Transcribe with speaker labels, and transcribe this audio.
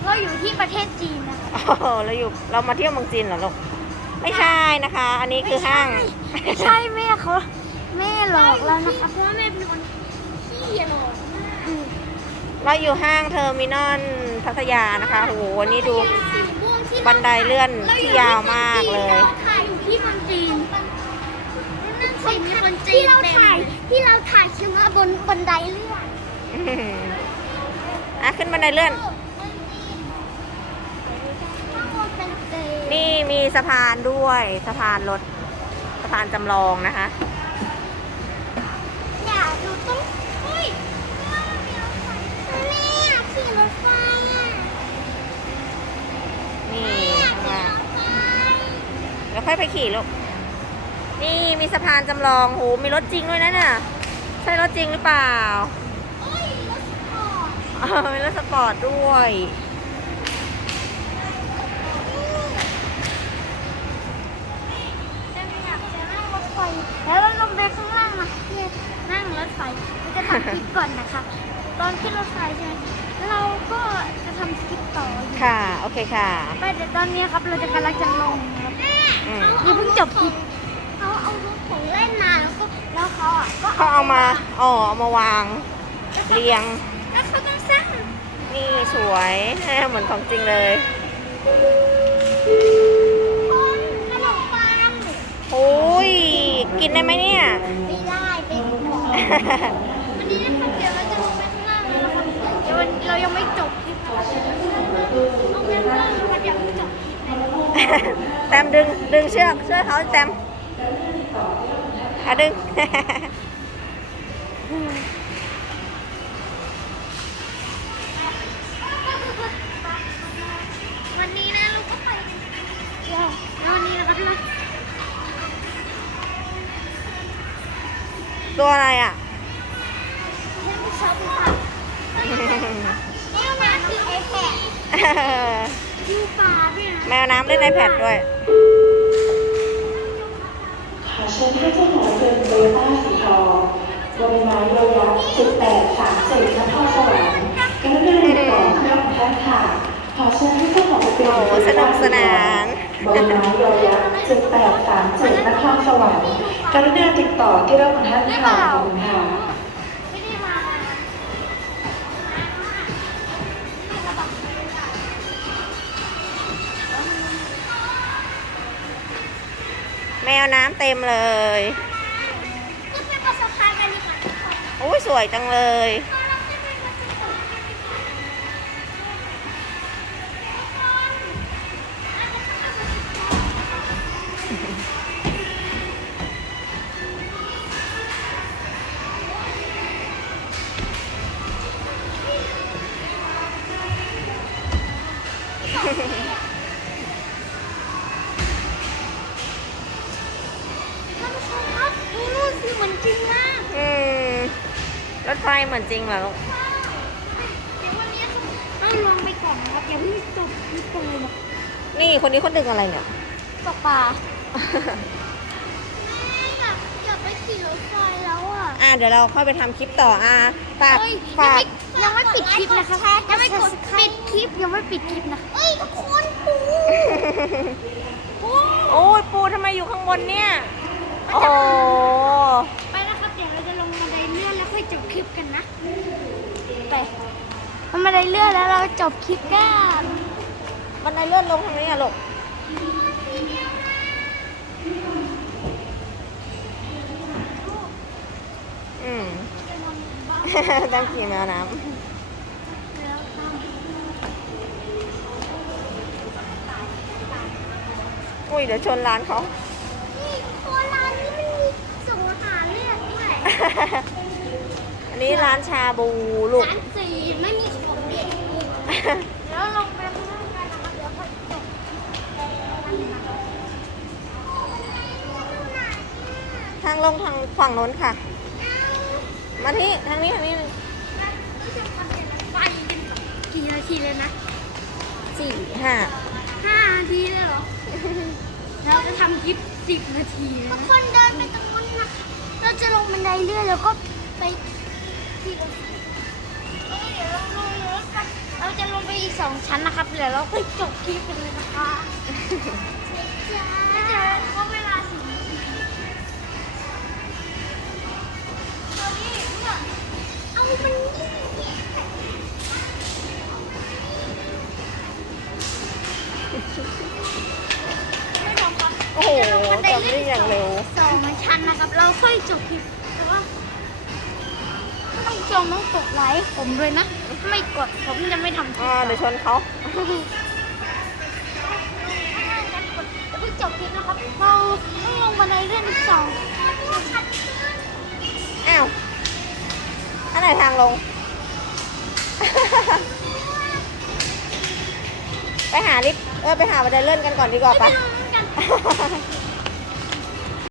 Speaker 1: ก็อยู่ที่ประเทศจีนนะคะ
Speaker 2: เรามาเที่ยวเมืองจีนเหรอลูกไม่ใช่นะคะ อันนี้คือห้าง
Speaker 1: ไม่ใช่แม่เขาแม่หลอกแล้วนะคะเพราะว่าแม่เป็นคนขี้หลอกมาก
Speaker 2: เราอยู่ห้างเทอร์มินอลพัทยานะคะโอ้โหวันนี้ดู
Speaker 1: สีม่วงที่
Speaker 2: บันไดเลื่อนที่ยาวมากเลย
Speaker 1: เราถ่ายอยู่ที่เมืองจีนนั่นสิมีคนจีนที่เราถ่ายคือว่าบนบันไดเลื่อน
Speaker 2: อ่ะขึ้นบันไดเลื่อน
Speaker 1: ข้างบนเป็นเตย
Speaker 2: นี่มีสะพานด้วยสะพานรถสะพานจำลองนะคะ
Speaker 1: อย่าดูต้องเฮ้ยแม่ขี่รถไฟอ่ะ
Speaker 2: นี่
Speaker 1: แม่
Speaker 2: ข้าง
Speaker 1: ขี่
Speaker 2: ล่าง
Speaker 1: รถไฟ
Speaker 2: แล้วค่อยไปขี่ลูกนี่มีสะพานจำลองโหมีรถจริงด้วยนะเนี่ยใช่รถจริงหรือเปล่า
Speaker 1: เฮ้ยรถสปอร์ต
Speaker 2: มีรถสปอร์ตด้วย
Speaker 1: จะอยากจะนั่งรถไฟแล้วเราลงไปข้างล่างนะเนี่ยนั่งรถไฟเราจะทำคลิปก่อนนะคะตอนขึ้นรถไฟใช่ไหมเราก็จะทำคลิปต่ออยู่
Speaker 2: ค่ะโอเคค่ะ
Speaker 1: ไปเดี๋ยวตอนนี้ครับเราจะกำลังจะลงนะครับ
Speaker 2: อืม
Speaker 1: นี่เพิ่งจบคลิปเขาเอารถของเล่นมาแล้วเขาอ่ะก็
Speaker 2: เขาเอามาเอามาวางเรียง
Speaker 1: แล้วเขาต้องสร้าง
Speaker 2: นี่สวย เหมือนของจริงเลย
Speaker 1: คนขนมปัง
Speaker 2: โอ้ยกินได้ไหมเนี่ย
Speaker 1: ไม่ได้เป็นของวันนี้นะครับเดี๋ยวเราจะลงไปข้างล่างแล้วนะครับเดี๋ยวเรายังไม่จบคลิปเอาแค่เริ่มนะครับยังไม่จบคลิปเลย
Speaker 2: แตมดึงเชือกช่วยเขาแตมดึง
Speaker 1: วันนี้นะเราก็ไปแล้ววันนี้นะครับเรา
Speaker 2: ตัวอะไรอ่ะ
Speaker 1: เล่นไม่ชอบค่ะแม่น้ำคือไอแพดยูปลาด้วยนะ
Speaker 2: แมวน้ำเล่นไอแพดด้วย
Speaker 3: ขอเชิญท่านเจ้าของเรือโตโยต้าสีทองบริมาโยยักษ์1837นครสวรรค์กรุณาติดต่อเครื่องท่านค่ะขอเชิญท่านเจ้าของเรือ
Speaker 2: โอ้สนุกสนาน
Speaker 3: บริมาโยยักษ์1837นครสวรรค์กรุณาติดต่อที่เราของท่านค่ะขอบคุณค่ะ
Speaker 1: ไม่ได้มา
Speaker 2: แมวน้ำเต็มเลย
Speaker 1: ก็ไปประสบการณ์กันดีกว่าทุกคน
Speaker 2: โอ้ยสวยจังเลย
Speaker 1: เราจะไปประสบการณ์กันดีกว่าท่านผู้ชมครับดูนู่นสิเหมือนจริงมาก
Speaker 2: อืมรถไฟเหมือนจริงเหรอลูก
Speaker 1: เดี๋ยววันนี้ต้องลงไปก่อนนะครับอย่าเพิ่งจบคลิปเลยนะ
Speaker 2: นี่คนนี้เขาดึงอะไรเนี่ย
Speaker 1: ตกปลาอยากไปขี่รถไฟแล้วอ่ะ
Speaker 2: เดี๋ยวเราค่อยไปทำคลิปต่อฝาก
Speaker 1: เอ้ย
Speaker 2: ฝาก
Speaker 1: ยังไม่ปิดคลิปนะคะยังไม่กดปิดคลิปยังไม่ปิดคลิปนะเอ้ยทุกคนปู
Speaker 2: โอ้ยปูทำไมอยู่ข้างบนเนี่ย โอ้โห
Speaker 1: ไปนะครับเดี๋ยวเราจะลงบันไดเลื่อนแล้วค่อยจบคลิปกันนะไปมันบันไดเลื่อนแล้วเราจบคลิปกัน
Speaker 2: บันไดเลื่อนลงทางนี้อะลูกอืม ต้องขี่แมวน้ำอุ้ยเดี๋ยวชนร้านเขา
Speaker 1: นี่โคร้านนี้มันมีส่งอาหารเลือดด้วย
Speaker 2: อันนี้ร้านชาบูลูก
Speaker 1: ร้านจีนไม่มีของเด็ดเดี๋ยวลงไปข้างล่างกันนะครับเดี๋ยวค่อยจบ
Speaker 2: ทางลงทางฝั่งโน้นค่ะ มาที่ทางนี้
Speaker 1: รู้สึกความเร็วไฟกันก่อนกี่นาทีเลยนะ
Speaker 2: 4 5
Speaker 1: 5 นาทีเลยเหรอ เราจะทำคลิป10 นาทีทุกคนเดินไปตรงนู้นนะเราจะลงบันไดเลื่อนแล้วก็ไปที่รถไฟเดี๋ยวเราลงรถไฟเราจะลงไปอีก 2 ชั้นนะครับเดี๋ยวเราไปจบคลิปกันเลยนะคะไม่เจอก็เวลาสิตอนนี้เนี่ยเอามันไม่ทำครับ
Speaker 2: โอ้โห
Speaker 1: เดี๋ยวเรา
Speaker 2: จำได้อย่างเร็ว
Speaker 1: 2 ชั้นนะครับ เราค่อยจบคลิปแต่ว่าต้องกดไลค์ผมด้วยนะ ไม่กดผมจะไม่ทำคลิป
Speaker 2: เดี๋ยวชนเขา
Speaker 1: เพิ่งจบคลิปนะครับ เราต้องลงบันไดเลื่อนอีก2
Speaker 2: อ้าวอันไหนทางลง ไปหาลิฟต์ไปหาบันไดเลื่อนกันก่อนดีกว่า
Speaker 1: ไป
Speaker 2: ปะ
Speaker 1: ลงกัน